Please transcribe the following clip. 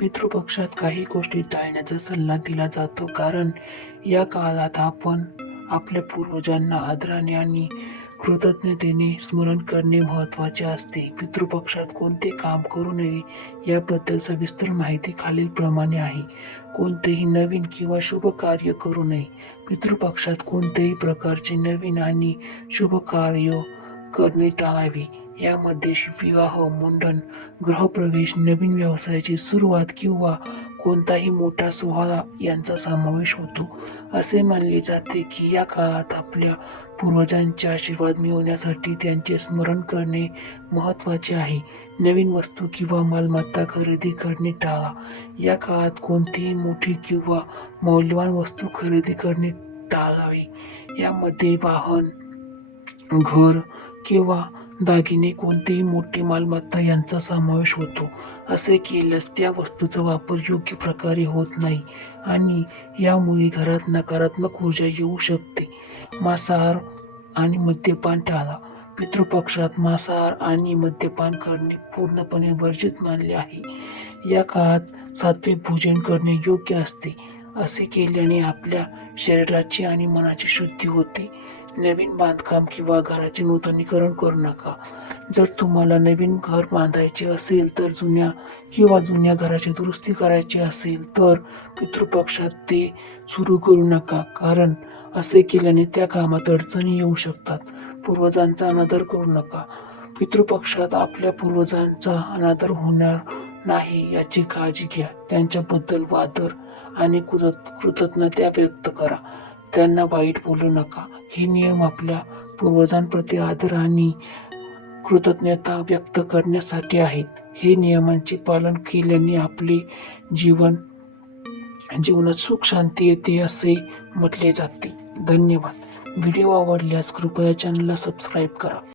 पितृपक्षात काही गोष्टी टाळण्याचा सल्ला दिला जातो. कारण या काळात आपण आपल्या पूर्वजांना आदराने आणि कृतज्ञतेने स्मरण करणे महत्त्वाचे असते. पितृपक्षात कोणते काम करू नये याबद्दल सविस्तर माहिती खालीलप्रमाणे आहे. कोणतेही नवीन किंवा शुभ कार्य करू नये. पितृपक्षात कोणत्याही प्रकारचे नवीन आणि शुभ कार्य करणे टाळावे. यामध्ये विवाह मुंडन गृहप्रवेश नवीन व्यवसायाची सुरुवात किंवा कोणताही मोठा सोहळा यांचा समावेश होतो. असे मानले जाते की या काळात आपल्या पूर्वजांचे आशीर्वाद मिळवण्यासाठी त्यांचे स्मरण करणे महत्त्वाचे आहे. नवीन वस्तू किंवा मालमत्ता खरेदी करणे टाळा. या काळात कोणतीही मोठी किंवा मौल्यवान वस्तू खरेदी करणे टाळावी. यामध्ये वाहन घर किंवा दागिने कोणतीही मोठी मालमत्ता यांचा समावेश होतो. असे केल्यास त्या वस्तूचा वापर योग्य प्रकारे होत नाही आणि यामुळे घरात नकारात्मक ऊर्जा येऊ शकते. मांसाहार आणि मद्यपान टाळा. पितृपक्षात मांसाहार आणि मद्यपान करणे पूर्णपणे वर्जित मानले आहे. या काळात सात्विक भोजन करणे योग्य असते. असे केल्याने आपल्या शरीराची आणि मनाची शुद्धी होते. नवीन बांधकाम किंवा घराचे नूतनीकरण करू नका. जर तुम्हाला नवीन घर बांधायचे असेल तर जुन्या किंवा जुन्या घराची दुरुस्ती करायची असेल तर पितृपक्षात ते सुरू करू नका कारण असे केल्याने त्या कामात अडचणी येऊ शकतात. पूर्वजांचा अनादर करू नका. पितृपक्षात आपल्या पूर्वजांचा अनादर होणार नाही याची काळजी घ्या. त्यांच्याबद्दल वादर आणि कृत कृतज्ञता व्यक्त करा. त्यांना वाईट बोलू नका. हे नियम आपल्या पूर्वजांप्रती आदर आणि कृतज्ञता व्यक्त करण्यासाठी आहेत. हे नियमांचे पालन केल्याने आपले जीवन जीवनात सुख शांती येते असे म्हटले जाते. धन्यवाद. व्हिडिओ आवडल्यास कृपया चॅनलला सबस्क्राईब करा.